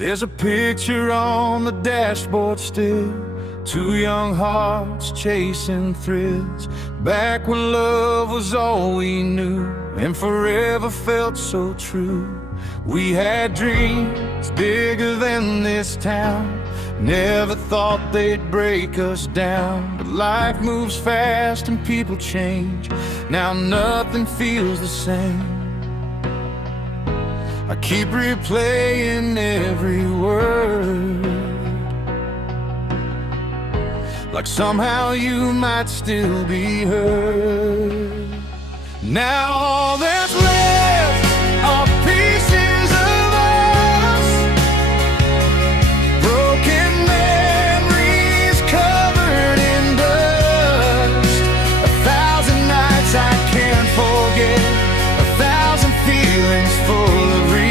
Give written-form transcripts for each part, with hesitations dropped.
There's a picture on the dashboard still, two young hearts chasing thrills, back when love was all we knew and forever felt so true. We had dreams bigger than this town, never thought they'd break us down. But life moves fast and people change, now nothing feels the same. I keep replaying every word, like somehow you might still be heard. Now all that's left are pieces of us, broken memories covered in dust, 1,000 nights I can't forget, 1,000 feelings full of regret.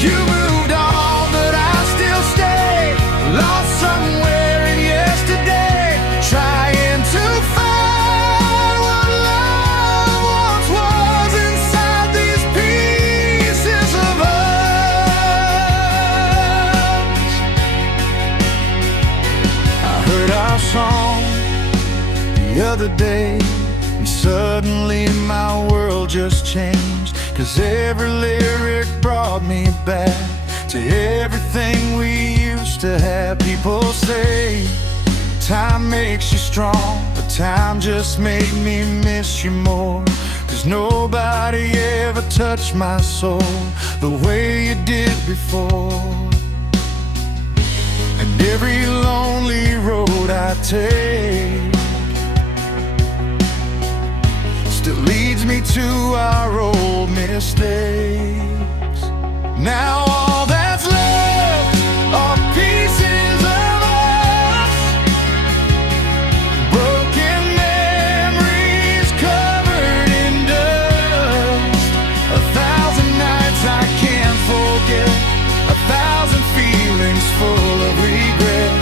You moved on, but I still stay, lost somewhere in yesterday, trying to find what love once was inside these pieces of us. I heard our song the other day, and suddenly my world just changed, 'cause every lyric brought me back to everything we used to have. People say time makes you strong, but time just made me miss you more, 'cause nobody ever touched my soul the way you did before. And every lonely road I take still leads me to our old mistakes. Now all that's left are pieces of us, broken memories covered in dust, 1,000 nights I can't forget, 1,000 feelings full of regret.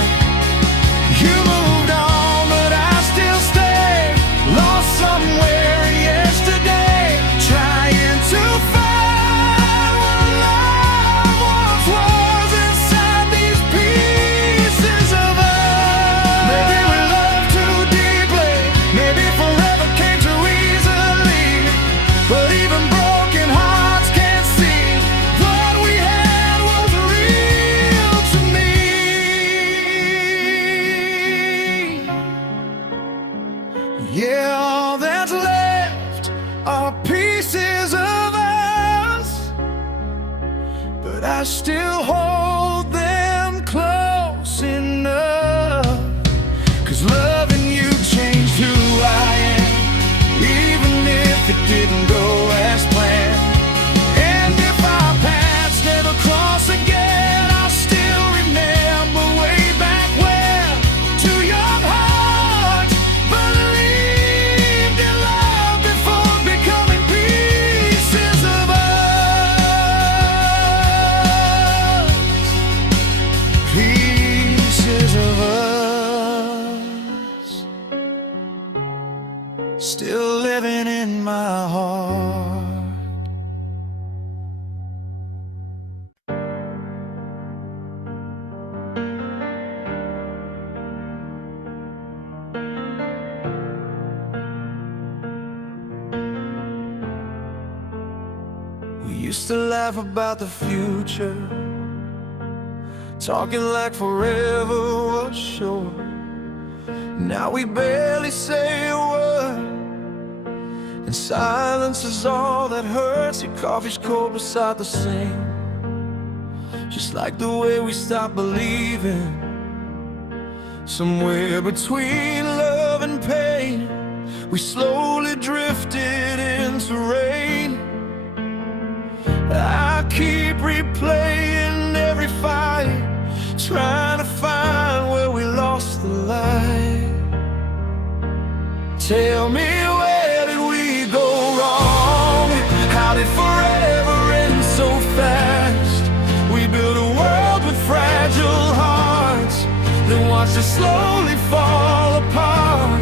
You moved on, but I still stay, lost somewhere in yesterday, trying to find what love once was inside these pieces of us. Maybe we loved too deeply, maybe forever came too easily, but even broken hearts can't see what we had was real to me. Yeah, all that's left are pieces of us, but I still hold them close enough, 'cause loving you changed who I am, even if it didn't go as planned. And if our paths never cross again, I'll still remember way back when two young hearts believed in love before becoming pieces of us. Pieces of us, still living in my heart. We used to laugh about the future, talking like forever was sure. Now we barely say a word, and silence is all that hurts. Your coffee's cold beside the sink, just like the way we stopped believing. Somewhere between love and pain, we slowly drifted into rain. I keep replaying every fight, trying to find where we lost the light. Tell me, where did we go wrong? How did forever end so fast? We built a world with fragile hearts, then watched it slowly fall apart.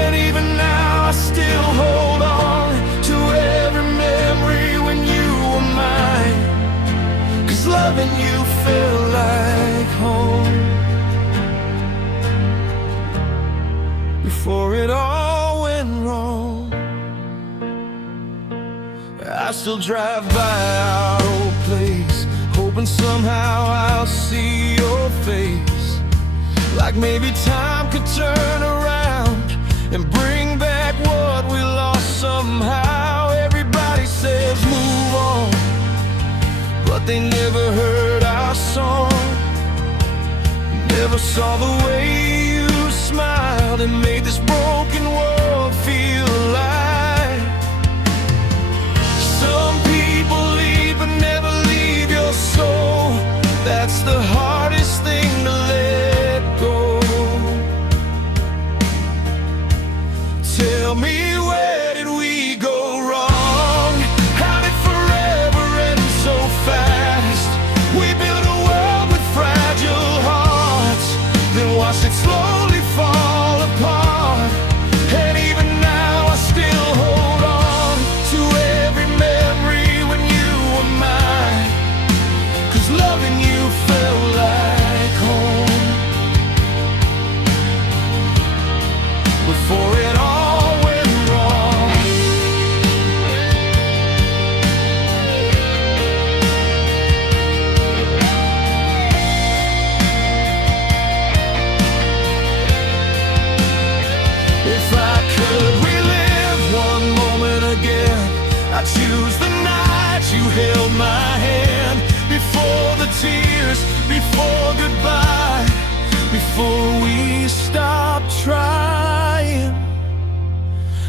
And even now I still hold on to every memory when you were mine, 'cause love felt like home. Before it all went wrong, I still drive by our old place, hoping somehow I'll see your face. Like maybe time could turn around and bring back what we lost somehow. Everybody says move on, but they never heard our song. Never saw the way you smiled and made this broken world feel alive. Some people leave but never leave your soul. That's the hardest thing to let go. Tell me, where did we go wrong? How did forever end so fast? We built a world with fragile hearts, then watched it slowly fall apart. And even now I still hold on to every memory when you were mine, 'cause loving you felt like home. Before it all went wrong, if I could relive one moment again, I'd choose the night you held my hand. Before the tears, before goodbye, before we stopped trying.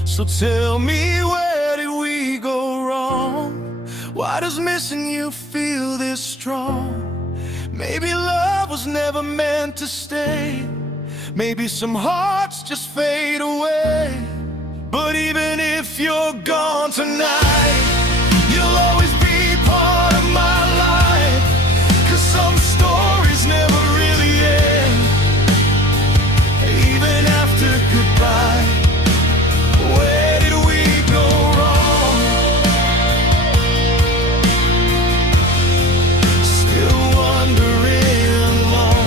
So tell me, where did we go wrong? Why does missing you feel this strong? Maybe love was never meant to stay. Maybe some hearts just fade away. But even if you're gone tonight, you'll always be part of my life. 'Cause some stories never really end, even after goodbye. Where did we go wrong? Still wondering alone.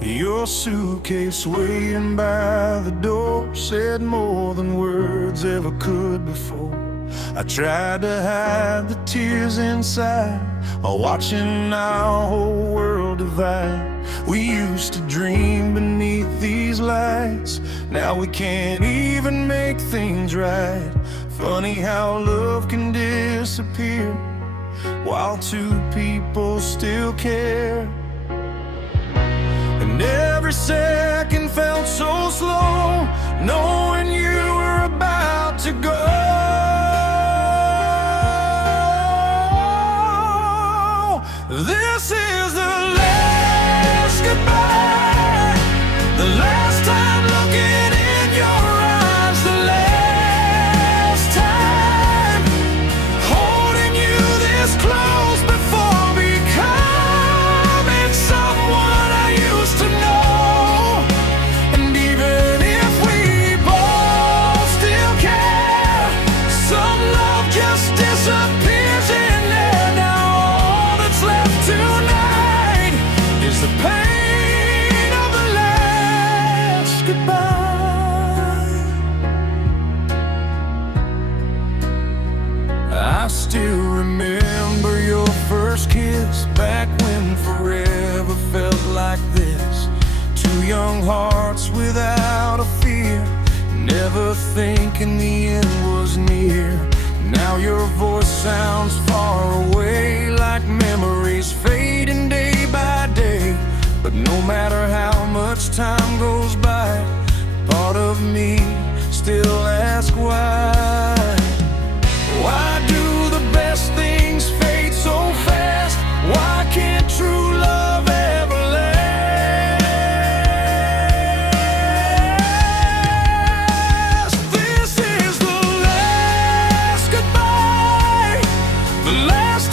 Your suitcase waiting by the door said more than words ever could before. I tried to hide the tears inside while watching our whole world divide. We used to dream beneath these lights, now we can't even make things right. Funny how love can disappear while two people still care. And every second felt so slow, knowing you were about to go. This is the last goodbye, the last time looking in your eyes, the last time holding you this close before becoming someone I used to know. And even if we both still care, some love just disappears in there. Now all that's left tonight is the pain of the last goodbye. I still remember your first kiss, back when forever felt like this. Two young hearts without a fear, never thinking the end was near. Now your voice sounds far away, like memories fading day by day. But no matter how much time goes by, part of me still asks why. Why do the best things fail?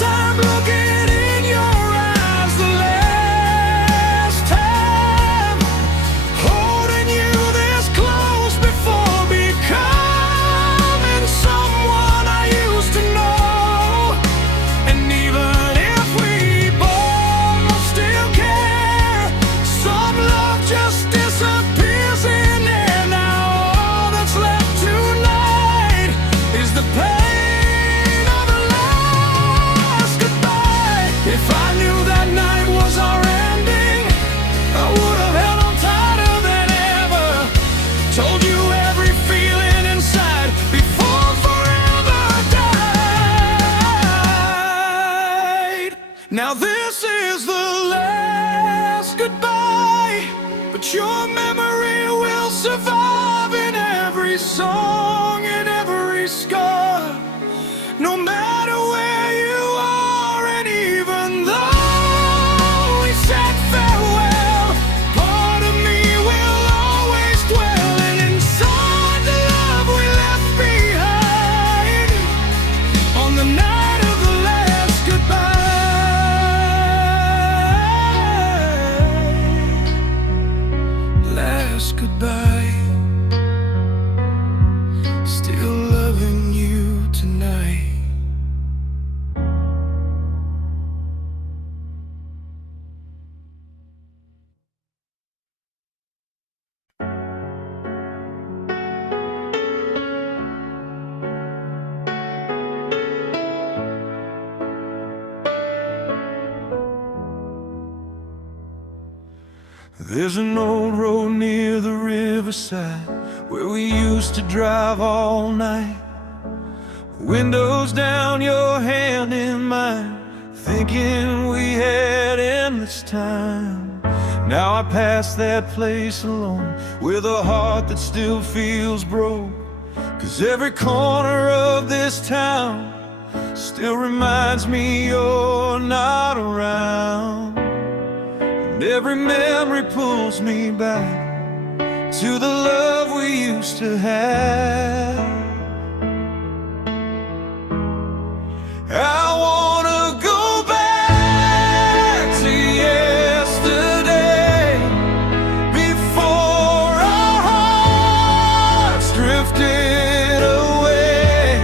time looking in your eyes, the last time holding you this close before becoming someone I used to know. And even if we both still care, some love just disappears in air. Now all that's left tonight is the pain of a last goodbye. If I knew that night was our ending, I would have held on tighter than ever. Told you every feeling inside before forever died. Now this is the last goodbye, but your memory will survive in every song, in every scar. No matter where you are, and even though we said farewell, part of me will always dwell and inside the love we left behind on the night of the last goodbye. Last goodbye. Still loving you tonight. There's an old road near the riverside where we used to drive all night. Windows down, your hand in mine, thinking we had endless time. Now I pass that place alone with a heart that still feels broke. 'Cause every corner of this town still reminds me you're not around. And every memory pulls me back to the love we used to have. I wanna go back to yesterday, before our hearts drifted away,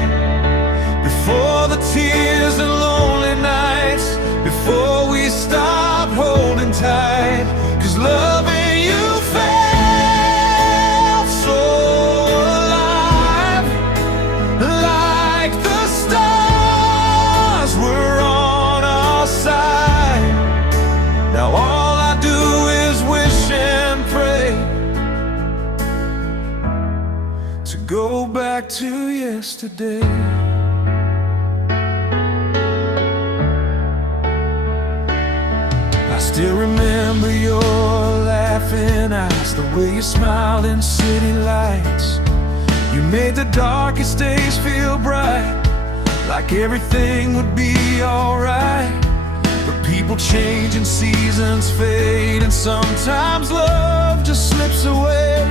before the tears and lonely nights, before we stopped holding tight. 'Cause loving you felt so alive, like the stars were on our side. Now all I do is wish and pray to go back to yesterday. I still remember your laughing eyes, the way you smiled in city lights. You made the darkest days feel bright, like everything would be alright. But people change and seasons fade, and sometimes love just slips away.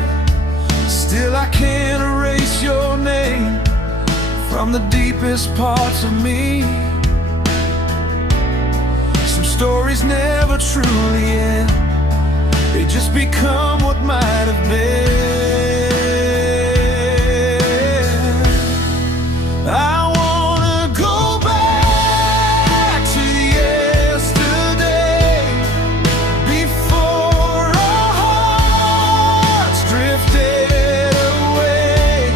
Still I can't erase your name from the deepest parts of me. Some stories never truly end, they just become what might have been. I wanna go back to yesterday, before our hearts drifted away,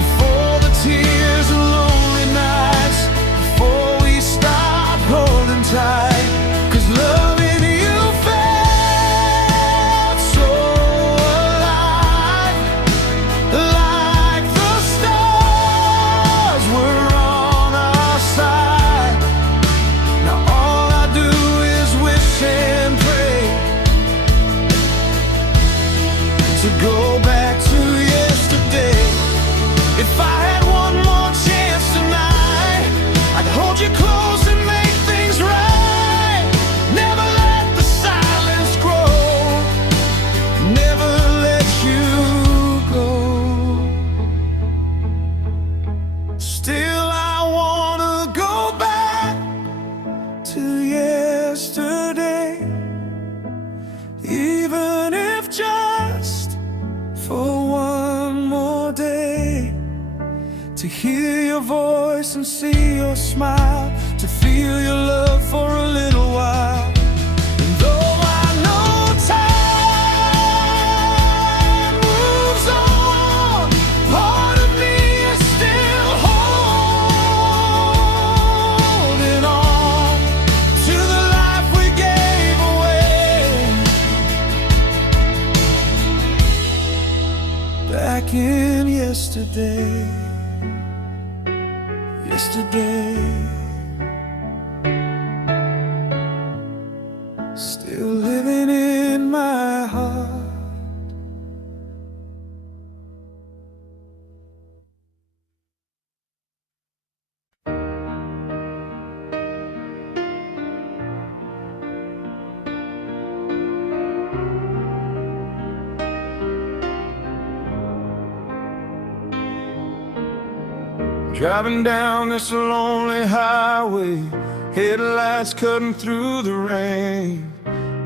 before the tears and lonely nights, before we stopped holding tight. 'Cause loving you felt so alive. yesterday, yesterday. Still living in my heart. Driving down this lonely highway, headlights cutting through the rain.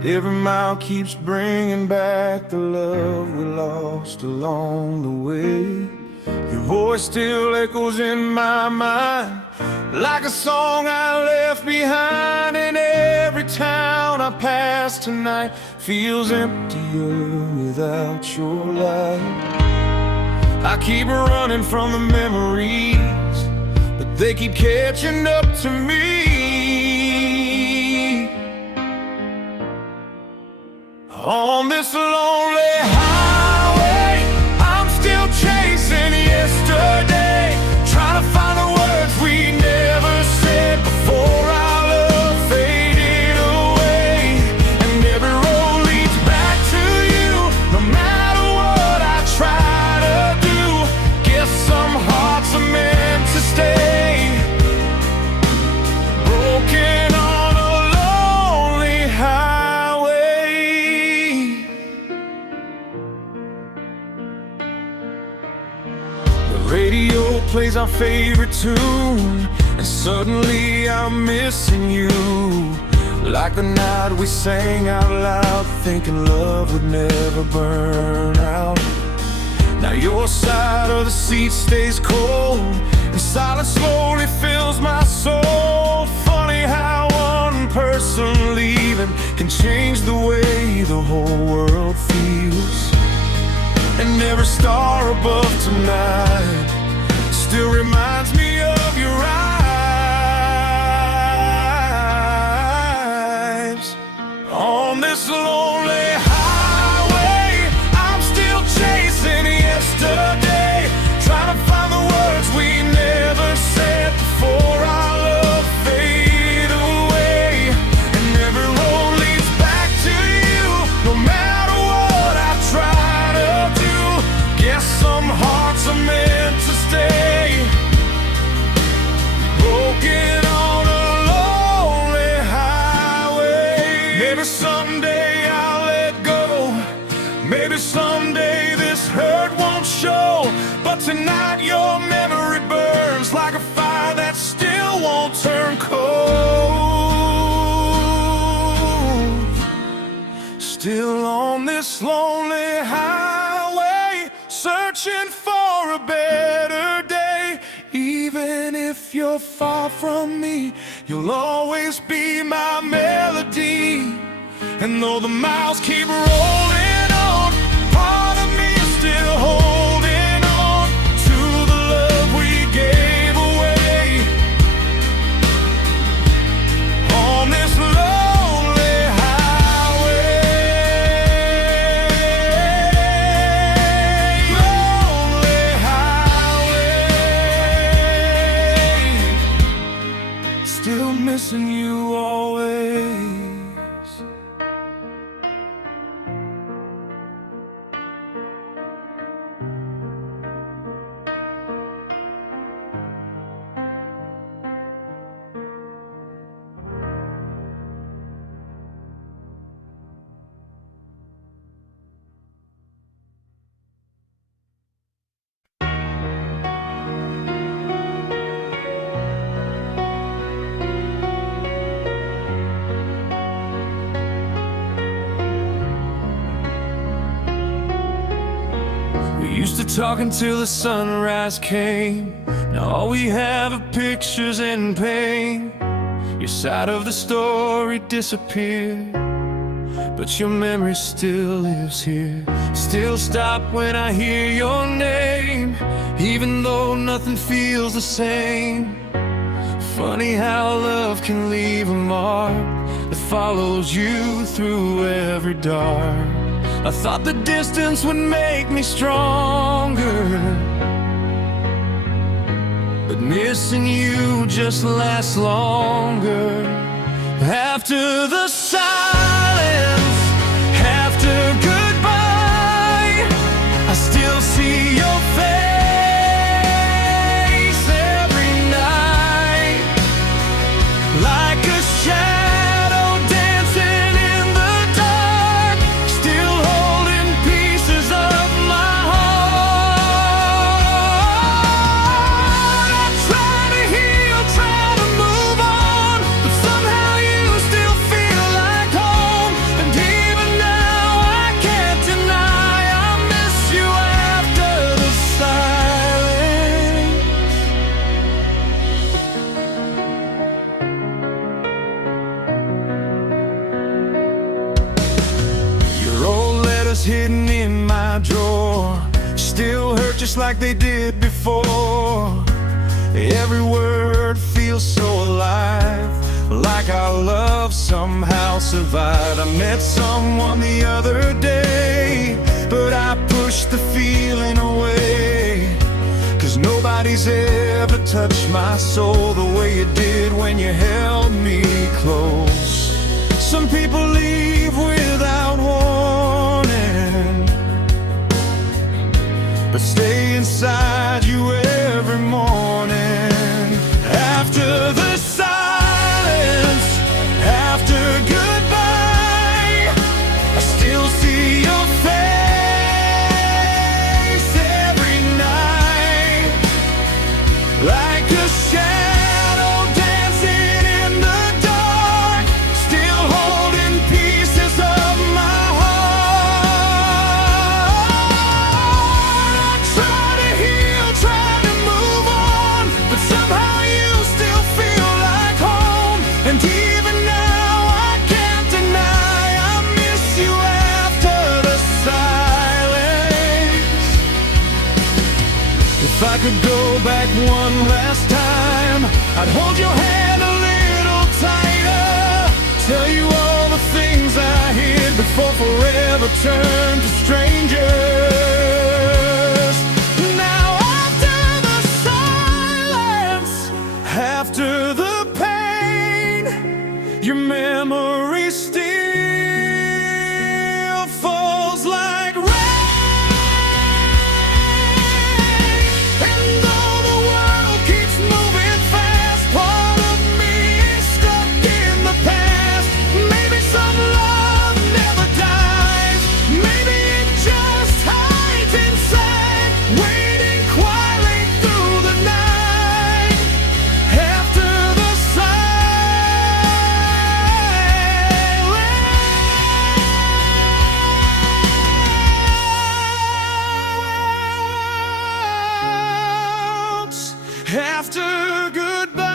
Every mile keeps bringing back the love we lost along the way. Your voice still echoes in my mind, like a song I left behind. And every town I pass tonight feels emptier without your light. I keep running from the memories, but they keep catching up to me. On this lonely highway, I'm still chasing yesterday, trying to find the words we never said before our love faded away. And every road leads back to you, no matter what I try to do. Guess some hearts are meant to stay, broken on a lonely highway. The radio plays our favorite tune, and suddenly I'm missing you. Like the night we sang out loud, thinking love would never burn out. Now your side of the seat stays cold, and silence slowly fills my soul. Funny how one person leaving can change the way the whole world feels. And every star above tonight still reminds me of your eyes. On this lonely highway, I'm still chasing yesterday, trying to find the words we never said before our love fade away. And every road leads back to you, no matter what I try to do. Guess some hearts are meant to stay, broken on a lonely highway. Maybe someday I'll let go, maybe someday this hurt won't show. But tonight your memory burns like a fire that still won't turn cold. Still on this lonely highway, searching for a better day. Even if you're far from me, you'll always be my melody. And though the miles keep rolling on, part of me is still holding on to the love we gave away. On this lonely highway, lonely highway, still missing you always. Used to talk until the sunrise came. Now all we have are pictures and pain. Your side of the story disappeared, but your memory still lives here. Still stop when I hear your name, even though nothing feels the same. Funny how love can leave a mark that follows you through every dark. I thought the distance would make me stronger, but missing you just lasts longer. After the silence, after goodbye, I still see your face every night, like a shadow dancing in the dark, still holding pieces of my heart. I try to heal, try to move on, but somehow you still feel like home. And even now I can't deny I miss you after the silence. Your old letters hidden in my drawer still hurt just like they did before. Every word feels so alive, like our love somehow survived. I met someone the other day, but I pushed the feeling away, 'cause nobody's ever touched my soul the way you did when you held me close. Some people leave without warning, but stay inside you every morning. After the silence, after goodbye, I still see your face every night, like a shadow dancing in the dark, still holding pieces of my heart. I try to heal, try to move on, but somehow you still feel like home. And even now I can't deny I miss you after the silence. If I could go back one last time, I'd hold your hand a little tighter, tell you all the things I hid before forever turned to strangers. Now after the silence, after the pain, your memory still falls like rain. And though the world keeps moving fast, part of me is stuck in the past. Maybe some love never dies, maybe it just hides inside, waiting quietly through the night. After the silence, after goodbye,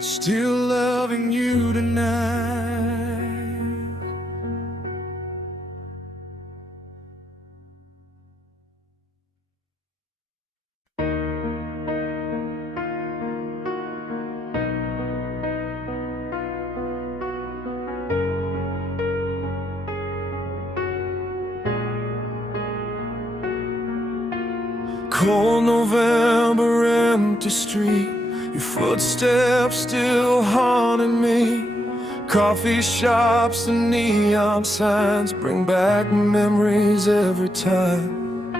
still loving you tonight. Cold November, empty street, your footsteps still haunting me. Coffee shops and neon signs bring back memories every time.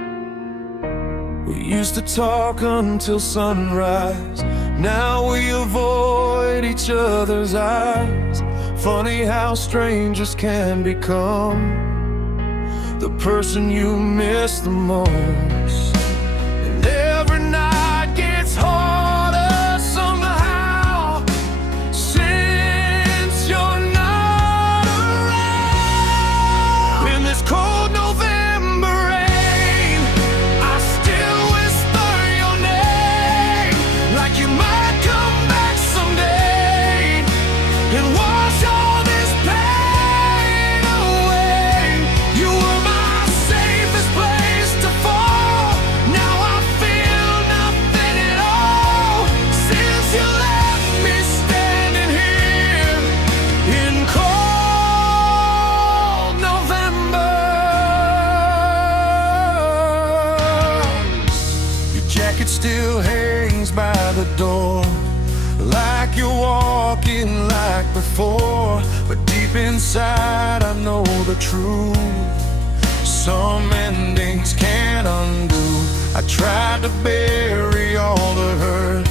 We used to talk until sunrise, now we avoid each other's eyes. Funny how strangers can become the person you miss the most. And every night gets harder somehow, since you're not around. In this cold November rain, I still whisper your name, like you might come back someday and wash all this pain away. You were my safest place to fall, door, like you're walking like before. But deep inside I know the truth, some endings can't undo. I tried to bury all the hurt,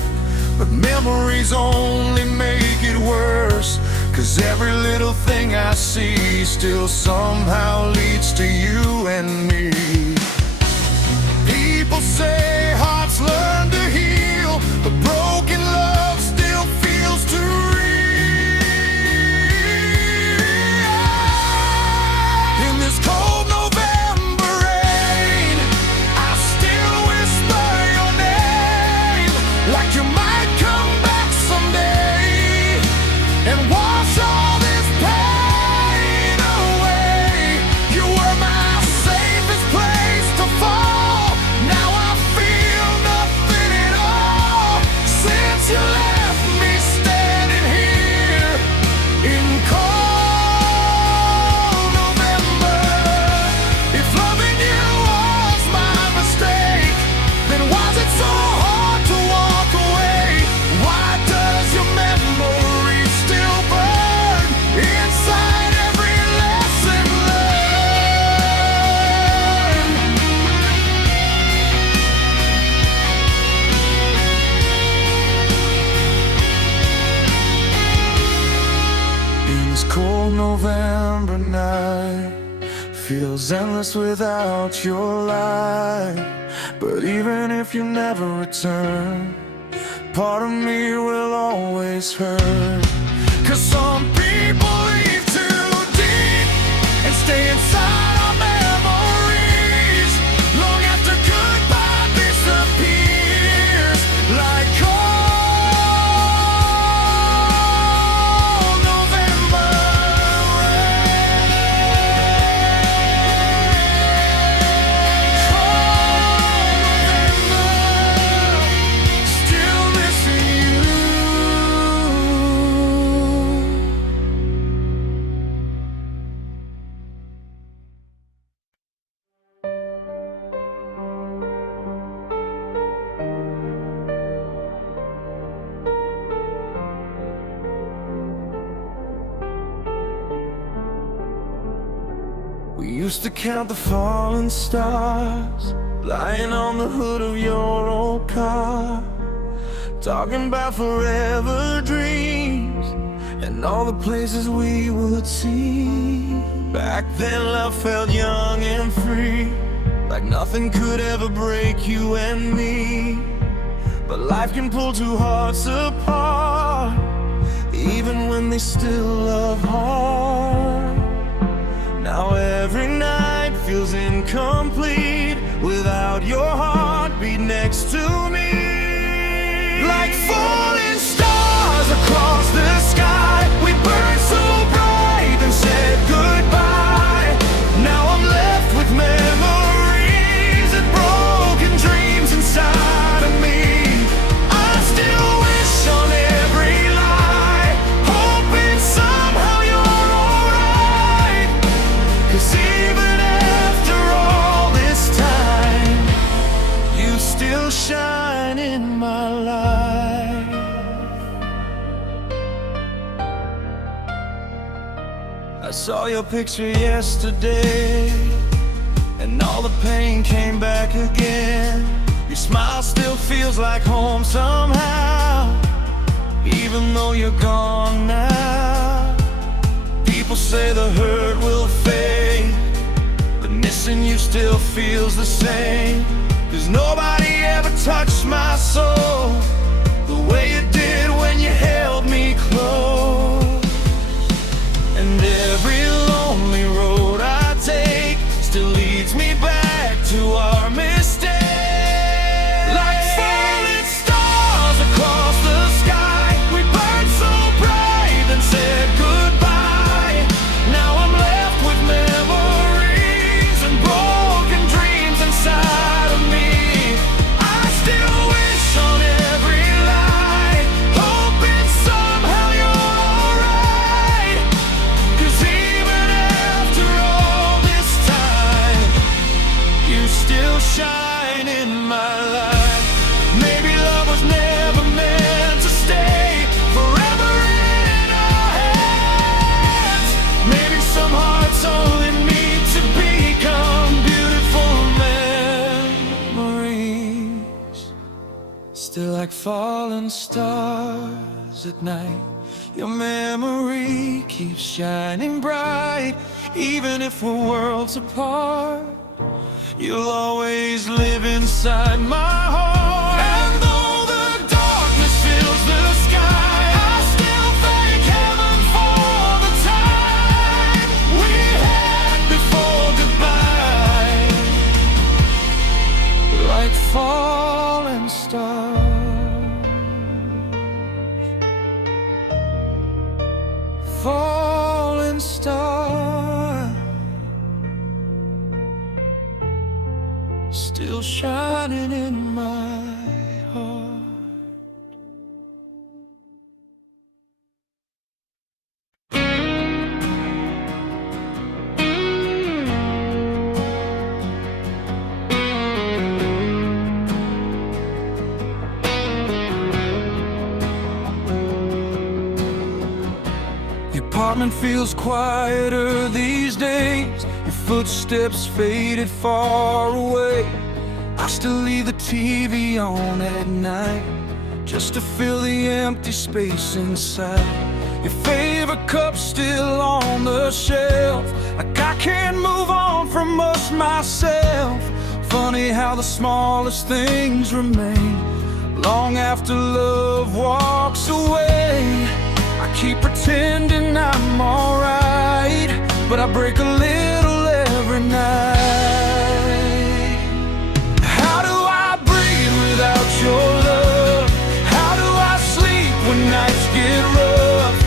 but memories only make it worse. 'Cause every little thing I see still somehow leads to you and me. People say hearts learn to heal, but broken love still feels too real. In this cold November rain, I still whisper your name, like you might come back someday and wash all this pain away. You were my safest place to fall. Now I feel nothing at all since you left me standing here in cold November. If loving you was my mistake, then was it so hard to walk away? Why does your memory still burn inside every lesson learned? In this cold November night, feels endless without your light. But even if you never return, part of me will always hurt. 'Cause some people leave too deep and stay inside our memories long after goodbye disappears, like cold November rain. Cold November, still missing you. We used to count the falling stars, lying on the hood of your old car, talking about forever dreams and all the places we would see. Back then love felt young and free, like nothing could ever break you and me. But life can pull two hearts apart, even when they still love hard. Now every night feels incomplete without your heartbeat next to me. Like falling stars across the sky, we burned so bright and said goodbye. Now I'm left with memories and broken dreams inside of me. I still wish on every lie, hoping somehow you're alright. 'Cause even after all this time, you still shine in my life. I saw your picture yesterday, and all the pain came back again. Your smile still feels like home somehow, even though you're gone now. People say the hurt will fade, but missing you still feels the same. 'Cause nobody ever touched my soul the way you did when you held me close. And every lonely road I take still leads me back to our mistake. Like falling stars across the sky, we burned so bright and said goodbye. Now I'm left with memories and broken dreams inside of me. I still wish on every falling stars at night. Your memory keeps shining bright. Even if we're worlds apart, you'll always live inside my heart. And though the darkness fills the sky, I still thank heaven for the time we had before goodbye. Like falling stars, falling stars, still shining in my heart. The apartment feels quieter these days. Your footsteps faded far away. I still leave the TV on at night, just to fill the empty space inside. Your favorite cup's still on the shelf, like I can't move on from us myself. Funny how the smallest things remain long after love walks away. I keep pretending I'm alright, but I break a little every night. How do I breathe without your love? How do I sleep when nights get rough?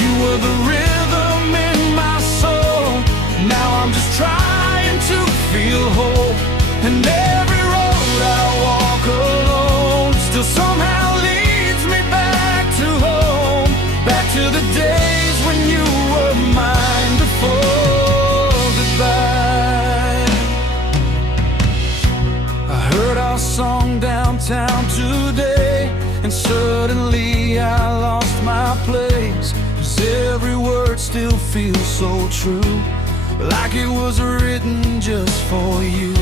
You were the rhythm in my soul. Now I'm just trying to feel whole. And every road I walk alone still somehow leads me back to home. Back to the days when you were mine before goodbye. I heard our song downtown today, and suddenly I lost my place. 'Cause every word still feels so true, like it was written just for you.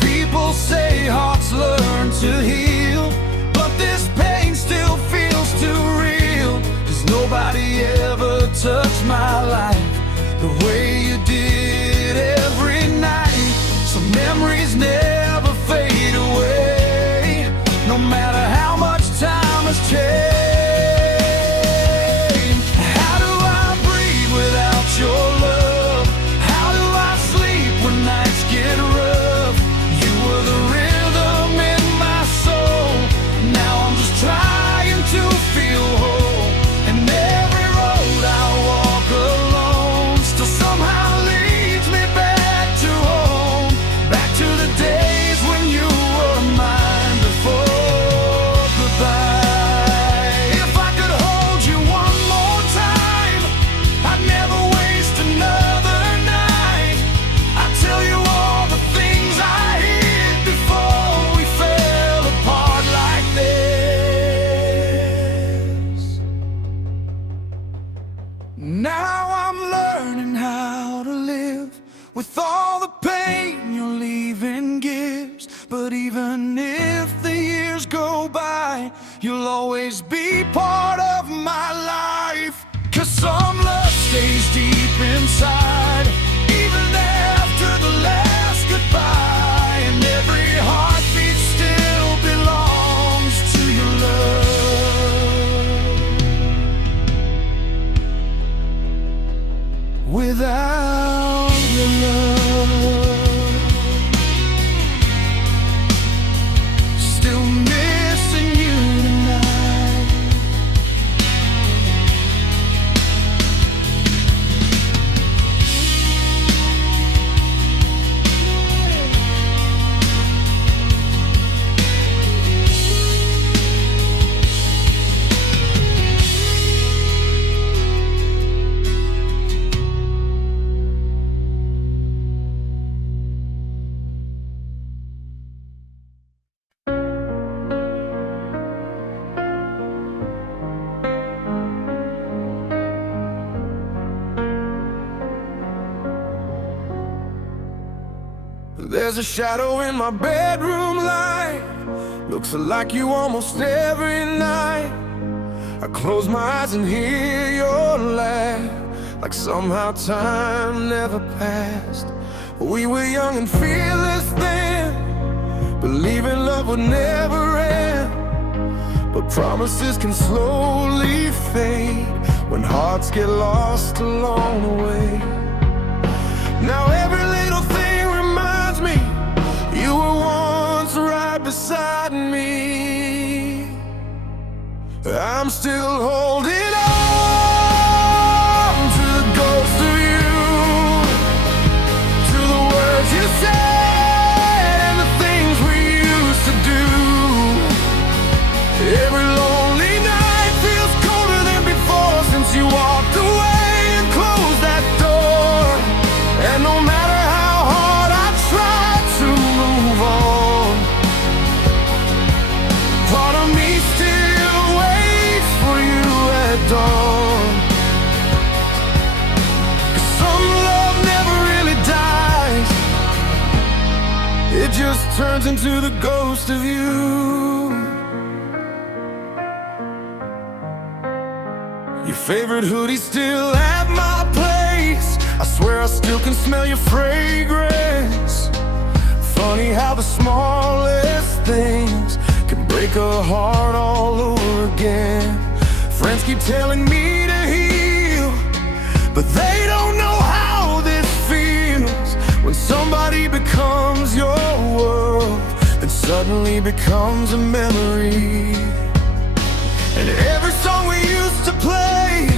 People say hearts learn to heal, but this pain still feels too real. 'Cause nobody ever touched my life the way you did every night. Some memories never fade away, no matter how much time has changed. How do I breathe without your love? How do I sleep when nights get rough? You were the rhythm in my soul. Now I'm just trying to feel whole. And every road I walk alone still somehow leads me back to home. Back to the days when you were mine before goodbye. If I could hold you one more time, I'd never waste another night. I'd tell you all the things I hid before we fell apart like this. Now I'm learning how to live with all the pain your leaving gives. But even if the years go by, you'll always be part of my life. 'Cause some love stays deep inside, even after the last goodbye. And every heartbeat still belongs to your love. Without your love, still missing you tonight. There's a shadow in my bedroom light, Looks like you almost every night. I close my eyes and hear your laugh, like somehow time never passed. We were young and fearless then, believing love would never end. But promises can slowly fade when hearts get lost along the way. Now every little thing reminds me you were once right beside me. I'm still holding on to the ghost of you, to the words you said and the things we used to do. Every lonely night feels colder than before since you walked away and closed that door. And no matter how hard I try to move on, part of me still waits for you at dawn. 'Cause some love never really dies, it just turns into the ghost of you. Your favorite hoodie still at my place, I swear I still can smell your fragrance. Funny how the smallest things can break a heart all over again. Friends keep telling me to heal, but they don't know how this feels. When somebody becomes your world, then suddenly becomes a memory. And every song we used to play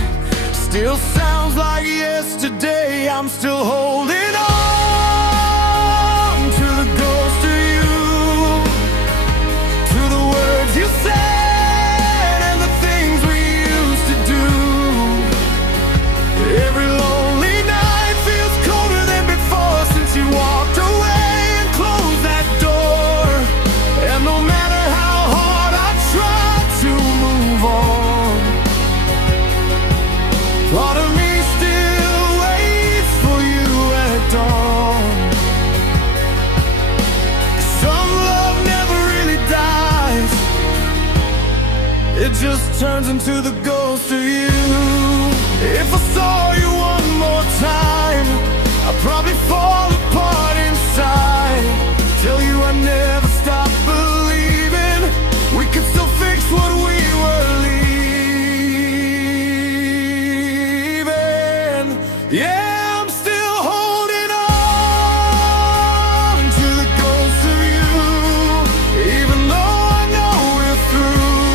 still sounds like yesterday. I'm still holding on to the ghost of you, to the words you said and the things we used to do. Every lonely night feels colder than before since you walked away and closed that door. And no matter how hard I try to move on, part of me still waits for you at dawn. Some love never really dies, it just turns into the ghost of you. If I saw you one more time, I'd probably fall apart inside. Tell you I never stopped believing we could still fix what we were leaving. Yeah, I'm still holding on to the ghost of you, even though I know we're through.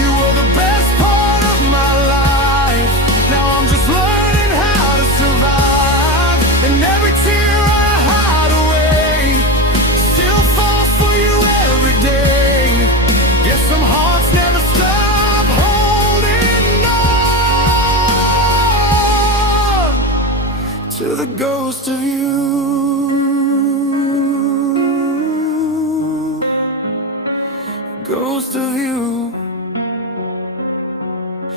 You were the best part of my life. Now I'm just learning how to survive, and every tear I hide away still falls for you every day. Guess some hearts never stop holding on to the ghost of you. Ghost of you,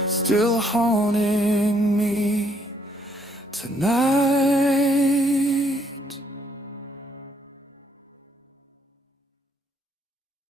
still haunting me tonight.